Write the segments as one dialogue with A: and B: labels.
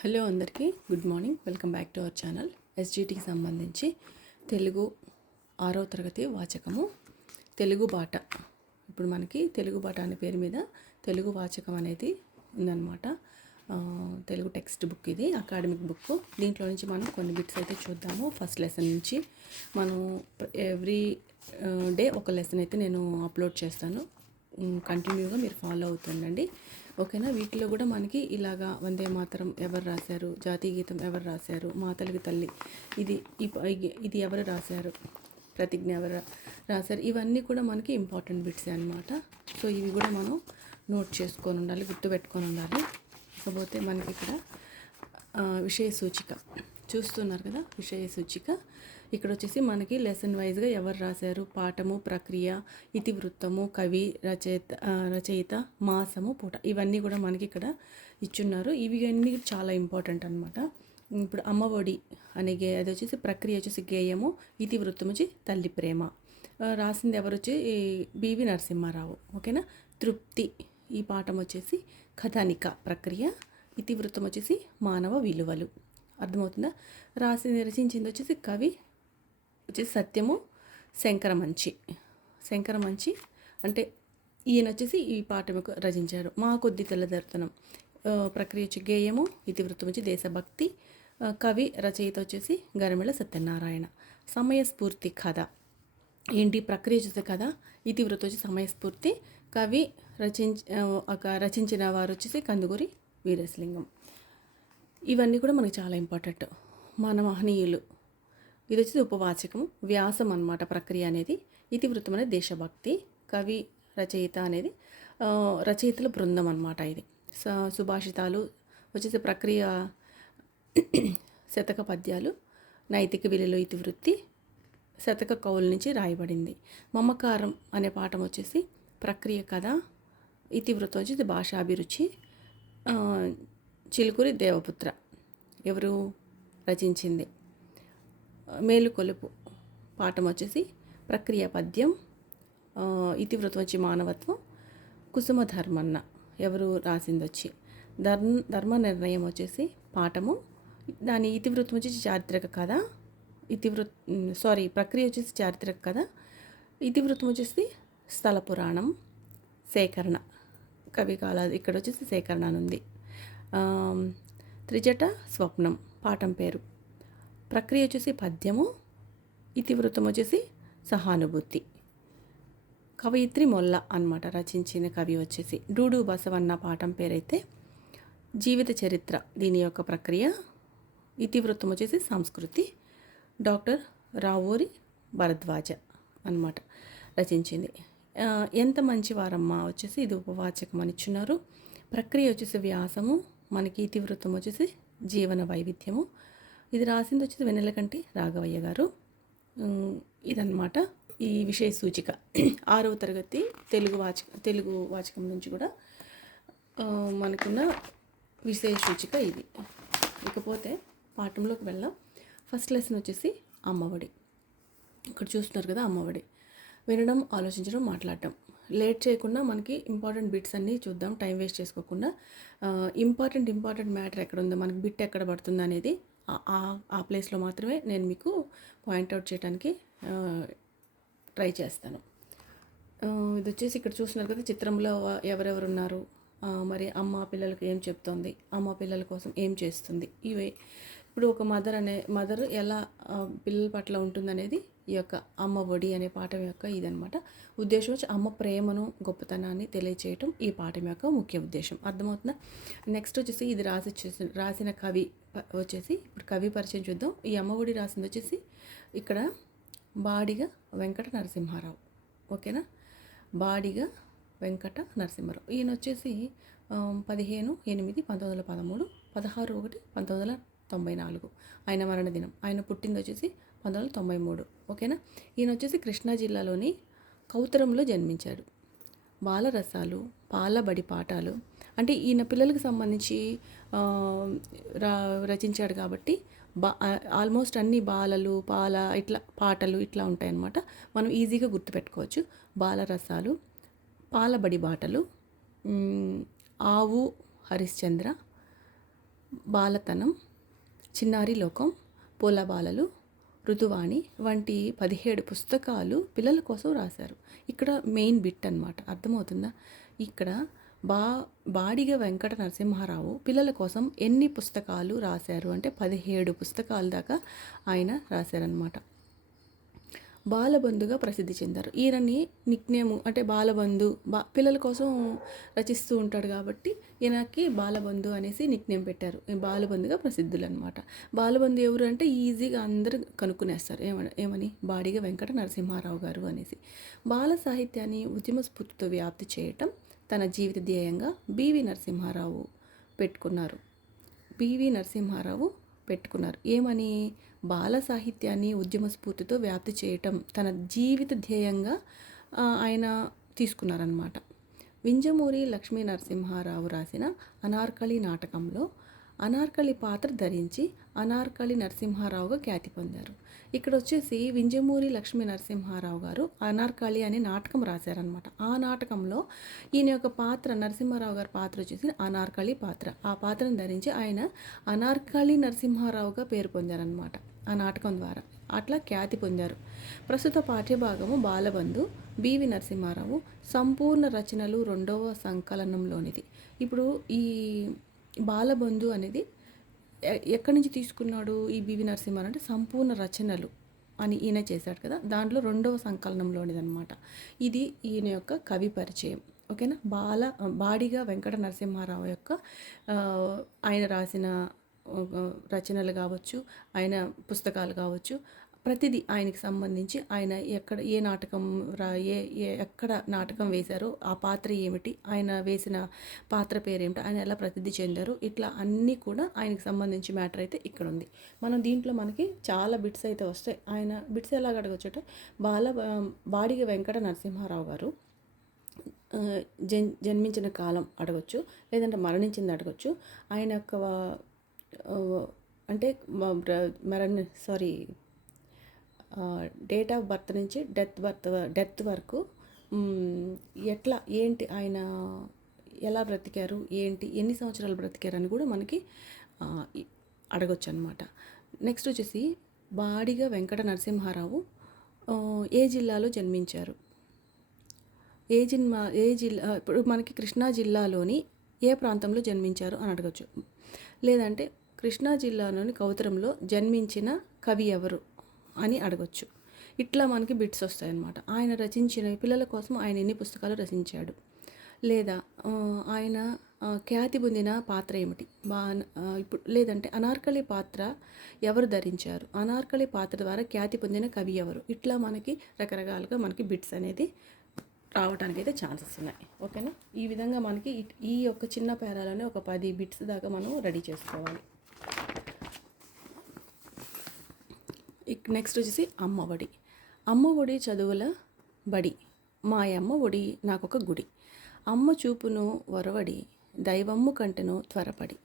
A: Hello అందరికీ good morning. Welcome back to our channel. ఎస్జిటికి సంబంధించి తెలుగు ఆరో తరగతి వాచకము తెలుగు బాట. ఇప్పుడు మనకి తెలుగు బాట అనే పేరు మీద తెలుగు వాచకం అనేది ఉందన్నమాట. తెలుగు టెక్స్ట్ బుక్ ఇది అకాడమిక్ బుక్. దీంట్లో నుంచి మనం కొన్ని బిట్స్ అయితే చూద్దాము. ఫస్ట్ లెసన్ నుంచి మనం ఎవ్రీ డే ఒక లెసన్ అయితే నేను అప్లోడ్ చేస్తాను. కంటిన్యూగా మీరు ఫాలో అవుతుండండి. ఓకేనా? వీటిలో కూడా మనకి ఇలాగా వందే మాతరం ఎవరు రాశారు? జాతీయ గీతం ఎవరు రాశారు? మా తెలుగు తల్లి. ఇది ఇది ఎవరు రాశారు? ప్రతిజ్ఞ ఎవరు రాశారు? ఇవన్నీ కూడా మనకి ఇంపార్టెంట్ బిట్సే అనమాట సో ఇవి కూడా మనం నోట్ చేసుకొని ఉండాలి గుర్తుపెట్టుకొని ఉండాలి. ఇకపోతే మనకి ఇక్కడ విషయ సూచిక. చూస్తున్నారు కదా? విషయ సూచిక. ఇక్కడ వచ్చేసి మనకి లెసన్ వైజ్గా ఎవరు రాశారు? పాఠము ప్రక్రియ ఇతివృత్తము కవి రచయిత రచయిత మాసము పూట. ఇవన్నీ కూడా మనకి ఇక్కడ ఇచ్చున్నారు. ఇవి అన్నీ చాలా ఇంపార్టెంట్ అనమాట ఇప్పుడు అమ్మఒడి అనే గే అది వచ్చేసి ప్రక్రియ వచ్చేసి గేయము ఇతివృత్తం వచ్చి తల్లి ప్రేమ. రాసింది ఎవరు వచ్చి? B V Narasimha Rao. ఓకేనా? తృప్తి. ఈ పాఠం వచ్చేసి కథానిక ప్రక్రియ ఇతివృత్తం వచ్చేసి మానవ విలువలు. అర్థమవుతుందా? రాసింది రచించింది వచ్చేసి కవి వచ్చేసి సత్యము శంకరమంచి. శంకరమంచి అంటే ఈయన వచ్చేసి ఈ పాఠం రచించారు. మా కొద్ది తెల్లదర్తనం ప్రక్రియ వచ్చి గేయము ఇతివృత్తం వచ్చి దేశభక్తి కవి రచయిత వచ్చేసి గరిమెళ సత్యనారాయణ. సమయస్ఫూర్తి కథ. ఏంటి? ప్రక్రియ చూసే కథ. ఇతివృత్తం వచ్చి సమయస్ఫూర్తి. కవి రచించ ఒక రచించిన వారు వచ్చేసి కందుకూరి వీరేశలింగం. ఇవన్నీ కూడా మనకు చాలా ఇంపార్టెంట్. మన మహనీయులు. ఇది వచ్చేసి ఉపవాచకం వ్యాసం అన్నమాట ప్రక్రియ అనేది. ఇతివృత్తం అనేది దేశభక్తి కవి రచయిత అనేది రచయితల బృందం అన్నమాట ఇది. స- సుభాషితాలు వచ్చేసి ప్రక్రియ శతక పద్యాలు నైతిక విలువలు ఇతివృత్తి శతక కవుల నుంచి రాయబడింది. మమకారం అనే పాఠం వచ్చేసి ప్రక్రియ కథ ఇతివృత్తం వచ్చేసి భాషాభిరుచి చిలుకూరి దేవపుత్ర. ఎవరు రచించింది? మేలుకొలుపు పాఠం వచ్చేసి ప్రక్రియ పద్యం ఇతివృతం వచ్చి మానవత్వం కుసుమ ధర్మన్న ఎవరు రాసింది వచ్చి ధర్మ ధర్మ నిర్ణయం వచ్చేసి పాఠము. దాని ఇతివృత్తం వచ్చేసి చారిత్రక కథ ఇతివృత్ సారీ ప్రక్రియ వచ్చేసి చారిత్రక కథ ఇతివృత్తం వచ్చేసి స్థల పురాణం సేకరణ. కవి కాల ఇక్కడ వచ్చేసి సేకరణ అని ఉంది. త్రిజట స్వప్నం పాఠం పేరు. ప్రక్రియ వచ్చేసి పద్యము ఇతివృత్తం వచ్చేసి సహానుభూతి. కవయిత్రి మొల్ల అనమాట రచించిన కవి వచ్చేసి. డూడు బసవన్న పాఠం పేరైతే జీవిత చరిత్ర దీని యొక్క ప్రక్రియ. ఇతివృత్తం వచ్చేసి సంస్కృతి. డాక్టర్ రావూరి భరద్వాజ అన్నమాట రచించింది. ఎంత మంచి వారమ్మ వచ్చేసి ఇది ఉపవాచకం అని ఇచ్చున్నారు. ప్రక్రియ వచ్చేసి వ్యాసము మనకి ఇతివృత్తం వచ్చేసి జీవన వైవిధ్యము. ఇది రాసింది వచ్చేది వెన్నెలకంటి రాఘవయ్య గారు. ఇదన్నమాట. ఈ విషయ సూచిక. ఆరవ తరగతి తెలుగు వాచక తెలుగు వాచకం నుంచి కూడా మనకున్న విషయ సూచిక ఇది. ఇకపోతే పాఠంలోకి వెళ్ళాం. ఫస్ట్ లెసన్ వచ్చేసి అమ్మఒడి. ఇక్కడ చూస్తున్నారు కదా అమ్మఒడి. వినడం ఆలోచించడం మాట్లాడటం. లేట్ చేయకుండా మనకి ఇంపార్టెంట్ బిట్స్ అన్నీ చూద్దాం. టైం వేస్ట్ చేసుకోకుండా. ఇంపార్టెంట్ ఇంపార్టెంట్ మ్యాటర్ ఎక్కడ ఉందో? మనకి బిట్ ఎక్కడ పడుతుంది అనేది ఆ- ఆ- ప్లేస్లో మాత్రమే నేను మీకు పాయింట్అవుట్ చేయడానికి ట్రై చేస్తాను. ఇది వచ్చేసి ఇక్కడ చూస్తున్నారు కదా చిత్రంలో ఎవరెవరు ఉన్నారు మరి అమ్మ పిల్లలకు ఏం చెప్తోంది? అమ్మ పిల్లల కోసం ఏం చేస్తుంది? ఇవే ఇప్పుడు ఒక మదర్ అనే మదర్ ఎలా పిల్లల పట్ల ఉంటుందనేది ఈ యొక్క అమ్మ ఒడి అనే పాఠం యొక్క ఇదనమాట ఉద్దేశం వచ్చి అమ్మ ప్రేమను గొప్పతనాన్ని తెలియచేయటం ఈ పాఠం యొక్క ముఖ్య ఉద్దేశం. అర్థమవుతుందా? నెక్స్ట్ వచ్చేసి ఇది రాసి రాసిన కవి వచ్చేసి ఇప్పుడు కవి పరిచయం చూద్దాం. ఈ అమ్మ ఒడి రాసింది వచ్చేసి ఇక్కడ బాడిగ వెంకట నరసింహారావు. ఓకేనా? బాడిగ వెంకట నరసింహారావు. ఈయన వచ్చేసి పదిహేను ఎనిమిది పంతొమ్మిది వందల పదమూడు పదహారు ఒకటి పంతొమ్మిది వందల తొంభై నాలుగు. ఆయన మరణ దినం ఆయన పుట్టింది వచ్చేసి పంతొమ్మిది వందల తొంభై మూడు. ఓకేనా? ఈయన వచ్చేసి కృష్ణా జిల్లాలోని కౌతరంలో జన్మించాడు. బాలరసాలు పాలబడి పాఠాలు అంటే ఈయన పిల్లలకు సంబంధించి రచించాడు కాబట్టి బా ఆల్మోస్ట్ అన్ని బాలలు పాల ఇట్లా పాటలు ఇట్లా ఉంటాయన్నమాట. మనం ఈజీగా గుర్తుపెట్టుకోవచ్చు. బాలరసాలు పాలబడి బాటలు ఆవు హరిశ్చంద్ర బాలతనం చిన్నారి లోకం పూలబాలలు ఋతువాణి వంటి పదిహేడు పుస్తకాలు పిల్లల కోసం రాశారు. ఇక్కడ మెయిన్ బిట్ అనమాట అర్థమవుతుందా? ఇక్కడ బా బాడిగ వెంకట నరసింహారావు పిల్లల కోసం ఎన్ని పుస్తకాలు రాశారు? అంటే పదిహేడు పుస్తకాల దాకా ఆయన రాశారనమాట బాలబంధుగా ప్రసిద్ధి చెందారు. ఈయనని నిక్నేము అంటే బాలబంధు బా పిల్లల కోసం రచిస్తూ ఉంటాడు కాబట్టి ఈయనకి బాలబంధు అనేసి నిక్నేమ్ పెట్టారు. బాలబంధుగా ప్రసిద్ధులు అనమాట బాలబంధు ఎవరు అంటే ఈజీగా అందరూ కనుక్కునేస్తారు. ఏమని ఏమని? బాడిగ వెంకట నరసింహారావు గారు అనేసి. బాల సాహిత్యాన్ని ఉద్యమ స్ఫూర్తితో వ్యాప్తి చేయటం తన జీవిత ధ్యేయంగా బివి నరసింహారావు పెట్టుకున్నారు. పివి నరసింహారావు పెట్టుకున్నారు. ఏమని? బాల సాహిత్యాన్ని ఉద్యమ స్ఫూర్తితో వ్యాప్తి చేయటం తన జీవిత ధ్యేయంగా ఆయన తీసుకున్నారనమాట వింజమూరి లక్ష్మీ నరసింహారావు రాసిన అనార్కలి నాటకంలో అనార్కలి పాత్ర ధరించి అనార్కలి నరసింహారావుగా ఖ్యాతి పొందారు. ఇక్కడ వచ్చేసి వింజమూరి లక్ష్మీ నరసింహారావు గారు అనార్కలి అనే నాటకం రాశారనమాట ఆ నాటకంలో ఈయన యొక్క పాత్ర నరసింహారావు గారి పాత్ర వచ్చేసి అనార్కలి పాత్ర. ఆ పాత్రను ధరించి ఆయన అనార్కలి నరసింహారావుగా పేరు పొందారనమాట ఆ నాటకం ద్వారా. అట్లా ఖ్యాతి పొందారు. ప్రస్తుత పాఠ్యభాగము బాలబంధు బివి నరసింహారావు సంపూర్ణ రచనలు రెండవ సంకలనంలోనిది. ఇప్పుడు ఈ బాలబంధు అనేది ఎ- ఎక్కడి నుంచి తీసుకున్నాడు ఈ బివి నరసింహారావు అంటే సంపూర్ణ రచనలు అని ఈయన చేశాడు కదా. దాంట్లో రెండవ సంకలనంలోనిదనమాట ఇది ఈయన యొక్క కవి పరిచయం. ఓకేనా? బాల బాడిగా వెంకట నరసింహారావు యొక్క ఆయన రాసిన రచనలు కావచ్చు ఆయన పుస్తకాలు కావచ్చు ప్రతిదీ ఆయనకి సంబంధించి ఆయన ఎక్కడ ఏ నాటకం రా ఏ ఏ ఎక్కడ నాటకం వేశారో ఆ పాత్ర ఏమిటి ఆయన వేసిన పాత్ర పేరేమిటి ఆయన ఎలా ప్రసిద్ధి చెందారు ఇట్లా అన్నీ కూడా ఆయనకి సంబంధించి మ్యాటర్ అయితే ఇక్కడ ఉంది మనం దీంట్లో మనకి చాలా బిట్స్ అయితే వస్తాయి. ఆయన బిట్స్ ఎలాగ అడగచ్చు బాల బాడిగ వెంకట నరసింహారావు గారు జన్ జన్మించిన కాలం అడగచ్చు లేదంటే మరణించింది అడగచ్చు. ఆయన యొక్క అంటే మరణ సారీ డేట్ ఆఫ్ బర్త్ నుంచి డెత్ బర్త్ డెత్ వరకు ఎట్లా ఏంటి ఆయన ఎలా బ్రతికారు ఏంటి ఎన్ని సంవత్సరాలు బ్రతికారు అని కూడా మనకి అడగొచ్చు అనమాట నెక్స్ట్ వచ్చేసి బాడిగ వెంకట నరసింహారావు ఏ జిల్లాలో జన్మించారు? ఏ జిల్లా ఏ జిల్లా ఇప్పుడు మనకి కృష్ణా జిల్లాలోని ఏ ప్రాంతంలో జన్మించారు అని అడగచ్చు. లేదంటే కృష్ణా జిల్లాలోని కౌతరంలో జన్మించిన కవి ఎవరు? అని అడగొచ్చు. ఇట్లా మనకి బిట్స్ వస్తాయన్నమాట. ఆయన రచించిన పిల్లల కోసం ఆయన ఎన్ని పుస్తకాలు రచించాడు? లేదా ఆయన ఖ్యాతి పొందిన పాత్ర ఏమిటి? బా ఇప్పుడు లేదంటే అనార్కలి పాత్ర ఎవరు ధరించారు? అనార్కలి పాత్ర ద్వారా ఖ్యాతి పొందిన కవి ఎవరు? ఇట్లా మనకి రకరకాలుగా మనకి బిట్స్ అనేది రావడానికి అయితే ఛాన్సెస్ ఉన్నాయి. ఓకేనా? ఈ విధంగా మనకి ఈ యొక్క చిన్న పేరాలోనే ఒక పది బిట్స్ దాకా మనం రెడీ చేసుకోవాలి. నెక్స్ట్ వచ్చేసి అమ్మ ఒడి. అమ్మ ఒడి చదువుల బడి. మా అమ్మ ఒడి నాకొక గుడి. అమ్మ చూపును వరవడి దైవమ్ము కంటెను త్వరపడి.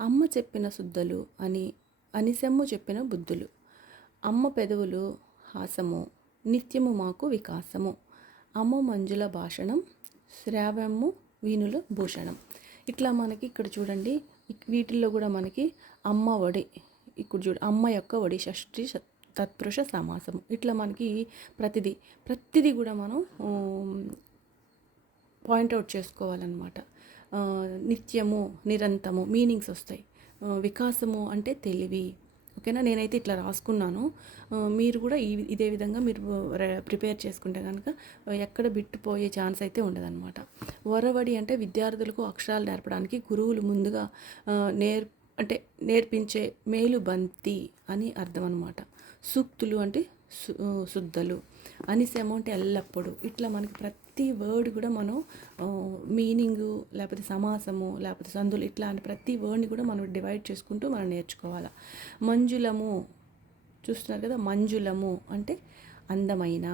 A: అమ్మ చెప్పిన శుద్ధలు అని అనిసెమ్ము చెప్పిన బుద్ధులు. అమ్మ పెదవులు హాసము నిత్యము మాకు వికాసము. అమ్మ మంజుల భాషణం శ్రావ్యము వీణుల భూషణం. ఇట్లా మనకి ఇక్కడ చూడండి వీటిల్లో కూడా మనకి అమ్మ ఒడి. ఇక్కడ చూడు అమ్మ యొక్క ఒడి షష్ఠి తత్పురుష సమాసము. ఇట్లా మనకి ప్రతిదీ ప్రతిదీ కూడా మనం పాయింట్అవుట్ చేసుకోవాలన్నమాట. నిత్యము నిరంతము మీనింగ్స్ వస్తాయి. వికాసము అంటే తెలివి. ఓకేనా? నేనైతే ఇట్లా రాసుకున్నాను. మీరు కూడా ఈ ఇదే విధంగా మీరు ప్రిపేర్ చేసుకుంటే కనుక ఎక్కడ బిట్టుపోయే ఛాన్స్ అయితే ఉండదన్నమాట. వరవడి అంటే విద్యార్థులకు అక్షరాలు నేర్పడానికి గురువులు ముందుగా నేర్ప అంటే నేర్పించే మేలు బంతి అని అర్థం అనమాట సూక్తులు అంటే సు శుద్ధలు. అనిసము అంటే ఎల్లప్పుడూ. ఇట్లా మనకి ప్రతి వర్డ్ కూడా మనం మీనింగు లేకపోతే సమాసము లేకపోతే సందులు ఇట్లాంటి ప్రతి వర్డ్ని కూడా మనం డివైడ్ చేసుకుంటూ మనం నేర్చుకోవాలి. మంజులము చూస్తున్నారు కదా మంజులము అంటే అందమైన.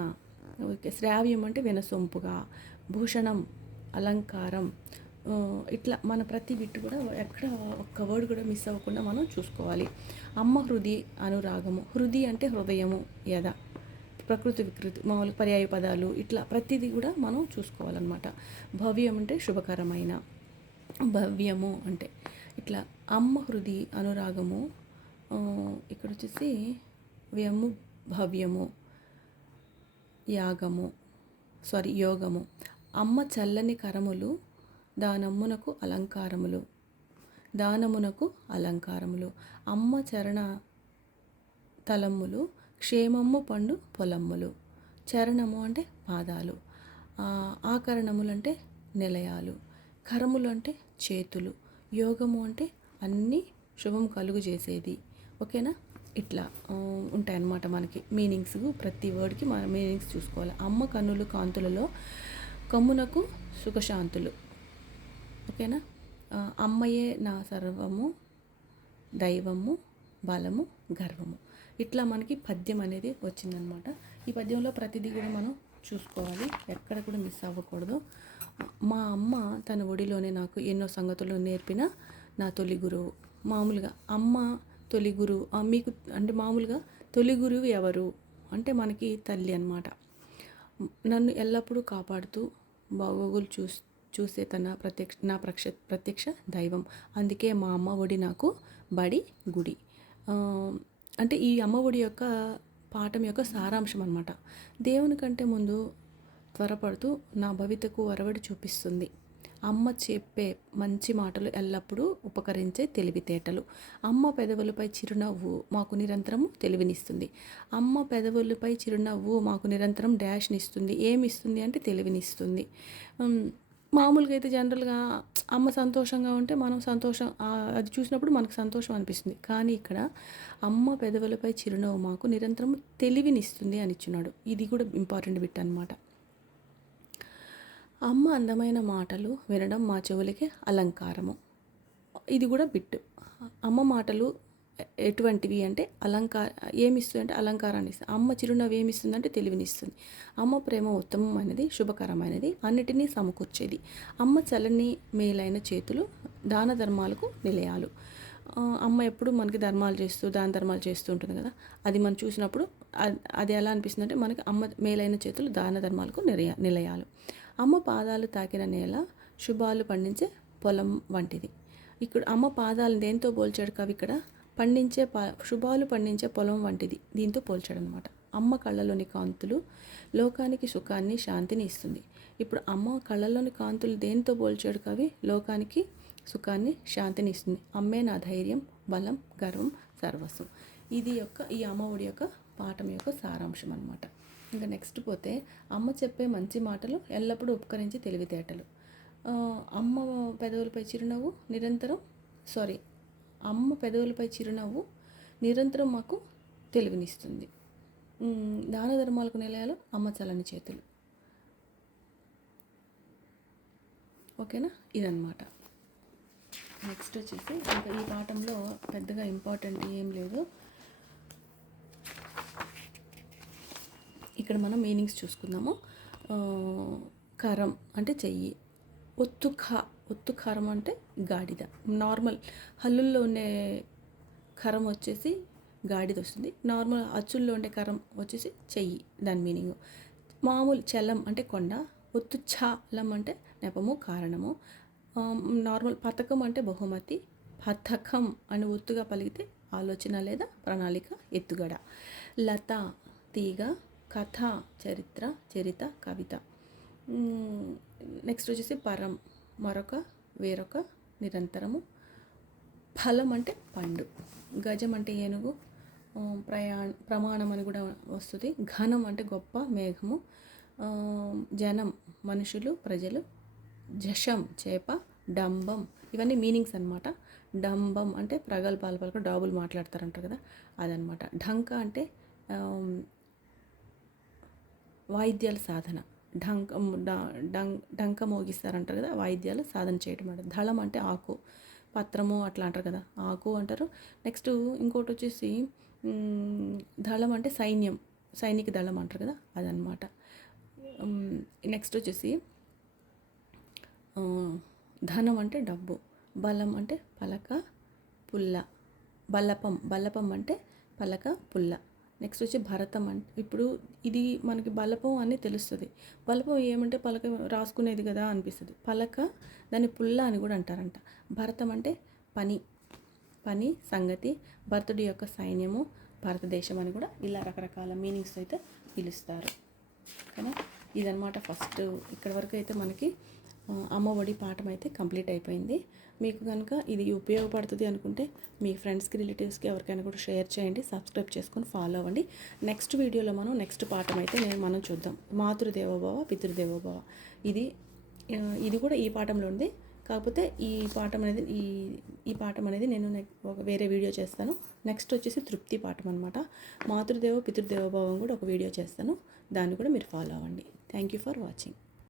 A: ఓకే శ్రావ్యం అంటే వినసొంపుగా. భూషణం అలంకారం. ఇట్లా మన ప్రతి బిట్టు కూడా ఎక్కడ ఒక్క వర్డ్ కూడా మిస్ అవ్వకుండా మనం చూసుకోవాలి. అమ్మ హృది అనురాగము. హృది అంటే హృదయము యద. ప్రకృతి వికృతి మామూలు పర్యాయ పదాలు ఇట్లా ప్రతిదీ కూడా మనం చూసుకోవాలన్నమాట. భవ్యం అంటే శుభకరమైన. భవ్యము అంటే ఇట్లా అమ్మ హృది అనురాగము ఇక్కడ వచ్చేసి వ్యము భవ్యము యాగము సారీ యోగము. అమ్మ చల్లని కరములు దానమ్మునకు అలంకారములు. దానమునకు అలంకారములు. అమ్మ చరణ తలమ్ములు క్షేమమ్ము పండు పొలమ్ములు చరణము అంటే పాదాలు. ఆ, ఆకరణములు అంటే నిలయాలు. కరములు అంటే చేతులు. యోగము అంటే అన్నీ శుభం కలుగు చేసేది. ఓకేనా? ఇట్లా ఉంటాయన్నమాట మనకి మీనింగ్స్. ప్రతి వర్డ్కి మన మీనింగ్స్ చూసుకోవాలి. అమ్మ కన్నులు కాంతులలో కమ్మునకు సుఖశాంతులు. ఓకేనా? అమ్మయే నా సర్వము దైవము బలము గర్వము. ఇట్లా మనకి పద్యం అనేది వచ్చిందనమాట. ఈ పద్యంలో ప్రతిదీ కూడా మనం చూసుకోవాలి. ఎక్కడ కూడా మిస్ అవ్వకూడదు. మా అమ్మ తన ఒడిలోనే నాకు ఎన్నో సంగతులు నేర్పిన నా తొలి గురువు. మామూలుగా అమ్మ తొలి గురువు మీకు అంటే మామూలుగా తొలి గురువు ఎవరు? అంటే మనకి తల్లి అనమాట నన్ను ఎల్లప్పుడూ కాపాడుతూ బాగోగులు చూస్తూ చూసే తన ప్రత్యక్ష నా ప్రక్ష ప్రత్యక్ష దైవం. అందుకే మా అమ్మ ఒడి నాకు బడి గుడి. అంటే ఈ అమ్మ ఒడి యొక్క పాఠం యొక్క సారాంశం అనమాట దేవుని కంటే ముందు త్వరపడుతూ నా భవితకు వరవడి చూపిస్తుంది. అమ్మ చెప్పే మంచి మాటలు ఎల్లప్పుడూ ఉపకరించే తెలివితేటలు. అమ్మ పెదవులపై చిరునవ్వు మాకు నిరంతరం తెలివినిస్తుంది. అమ్మ పెదవులపై చిరునవ్వు మాకు నిరంతరం డాష్నిస్తుంది. ఏమిస్తుంది అంటే తెలివినిస్తుంది. మామూలుగా అయితే జనరల్గా అమ్మ సంతోషంగా ఉంటే మనం సంతోషం అది చూసినప్పుడు మనకు సంతోషం అనిపిస్తుంది. కానీ ఇక్కడ అమ్మ పెదవులపై చిరునవ్వు మాకు నిరంతరం తెలివినిస్తుంది అని ఇచ్చున్నాడు. ఇది కూడా ఇంపార్టెంట్ బిట్ అనమాట అమ్మ అందమైన మాటలు వినడం మా చెవులకి అలంకారము. ఇది కూడా బిట్ అమ్మ మాటలు ఎటువంటివి అంటే అలంకార ఏమిస్తుంది అంటే అలంకారాన్ని ఇస్తుంది. అమ్మ చిరునవ్వు ఏమిస్తుంది అంటే తెలివినిస్తుంది అమ్మ ప్రేమ ఉత్తమమైనది శుభకరమైనది అన్నిటినీ సమకూర్చేది. అమ్మ చలని మేలైన చేతులు దాన ధర్మాలకు నిలయాలు. అమ్మ ఎప్పుడు మనకి ధర్మాలు చేస్తూ దాన ధర్మాలు చేస్తూ ఉంటుంది కదా. అది మనం చూసినప్పుడు అది ఎలా అనిపిస్తుంది అంటే మనకి అమ్మ మేలైన చేతులు దాన ధర్మాలకు నిలయ నిలయాలు. అమ్మ పాదాలు తాకిన నేల శుభాలు పండించే పొలం వంటిది. ఇక్కడ అమ్మ పాదాలు దేంతో పోల్చాడు కవి ఇక్కడ? పండించే ప శుభాలు పండించే పొలం వంటిది. దీంతో పోల్చాడు అనమాట అమ్మ కళ్ళలోని కాంతులు లోకానికి సుఖాన్ని శాంతిని ఇస్తుంది. ఇప్పుడు అమ్మ కళ్ళలోని కాంతులు దేనితో పోల్చాడు కవి? లోకానికి సుఖాన్ని శాంతిని ఇస్తుంది. అమ్మే నా ధైర్యం బలం గర్వం సర్వస్వం. ఇది యొక్క ఈ అమ్మఒడి యొక్క పాఠం యొక్క సారాంశం అనమాట ఇంకా నెక్స్ట్ పోతే అమ్మ చెప్పే మంచి మాటలు ఎల్లప్పుడూ ఉపకరించి తెలివితేటలు. అమ్మ పెదవులపై చిరునవ్వు నిరంతరం సారీ అమ్మ పెదవులపై చిరునవ్వు నిరంతరం మాకు తెలివినిస్తుంది. దాన ధర్మాలకు నిలయాలు అమ్మ చల్లని చేతులు. ఓకేనా? ఇదన్నమాట. నెక్స్ట్ వచ్చేసి ఇంకా ఈ పాఠంలో పెద్దగా ఇంపార్టెంట్ ఏం లేదు. ఇక్కడ మనం మీనింగ్స్ చూసుకుందాము. కరం అంటే చెయ్యి. ఒత్తు ఖా ఒత్తు కారం అంటే గాడిద. నార్మల్ హల్లుల్లో ఉండే కరం వచ్చేసి గాడిద వస్తుంది. నార్మల్ అచ్చుల్లో ఉండే కరం వచ్చేసి చెయ్యి దాని మీనింగ్. మామూలు చలం అంటే కొండ ఒత్తు ఛలం అంటే నెపము కారణము. నార్మల్ పథకం అంటే బహుమతి. పథకం అని ఒత్తుగా పలిగితే ఆలోచన లేదా ప్రణాళిక ఎత్తుగడ. లత తీగ కథ చరిత్ర చరిత కవిత. నెక్స్ట్ వచ్చేసి పరం. మరొక వేరొక నిరంతరము. ఫలం అంటే పండు. గజం అంటే ఏనుగు. ప్రయాణ ప్రమాణం అని కూడా వస్తుంది. ఘనం అంటే గొప్ప మేఘము. జనం మనుషులు ప్రజలు. జషం చేప డంబం. ఇవన్నీ మీనింగ్స్ అన్నమాట. డంబం అంటే ప్రగల్భాలు పలక డాబులు మాట్లాడతారంటారు కదా అదనమాట ఢంక అంటే వాయిద్యాల సాధన. ఢంక డం- డంక మోగిస్తారంటారు కదా వాయిద్యాలు సాధన చేయడం అంటే దళం అంటే ఆకు పత్రము అట్లా అంటారు కదా ఆకు అంటారు. నెక్స్ట్ ఇంకోటి వచ్చేసి దళం అంటే సైన్యం సైనిక దళం అంటారు కదా అదనమాట నెక్స్ట్ వచ్చేసి ధనం అంటే డబ్బు బలం అంటే పలక పుల్ల బల్లపం బల్లపం అంటే పలక పుల్ల. నెక్స్ట్ వచ్చి భరతం అంటే ఇప్పుడు ఇది మనకి బలపం అని తెలుస్తుంది. బలపం ఏమంటే పలక రాసుకునేది కదా అనిపిస్తుంది. పలక దాన్ని పుల్ల అని కూడా అంటారంట. భరతం అంటే పని పని సంగతి భరతుడి యొక్క సైన్యము భారతదేశం అని కూడా ఇలా రకరకాల మీనింగ్స్ అయితే పిలుస్తారు. కానీ ఇదనమాట ఫస్ట్. ఇక్కడ వరకు అయితే మనకి అమ్మఒడి పాఠం అయితే కంప్లీట్ అయిపోయింది. మీకు కనుక ఇది ఉపయోగపడుతుంది అనుకుంటే మీ ఫ్రెండ్స్కి రిలేటివ్స్కి ఎవరికైనా కూడా షేర్ చేయండి సబ్స్క్రైబ్ చేసుకొని ఫాలో అవ్వండి. నెక్స్ట్ వీడియోలో మనం నెక్స్ట్ పాఠం అయితే నేను మనం చూద్దాం. మాతృదేవోభవ పితృదేవోభవ. ఇది ఇది కూడా ఈ పాఠంలో ఉంది. కాకపోతే ఈ పాఠం అనేది ఈ ఈ పాఠం అనేది నేను ఒక వేరే వీడియో చేస్తాను. నెక్స్ట్ వచ్చేసి తృప్తి పాఠం అనమాట మాతృదేవ పితృదేవభావం కూడా ఒక వీడియో చేస్తాను. దాన్ని కూడా మీరు ఫాలో అవ్వండి. Thank you for watching.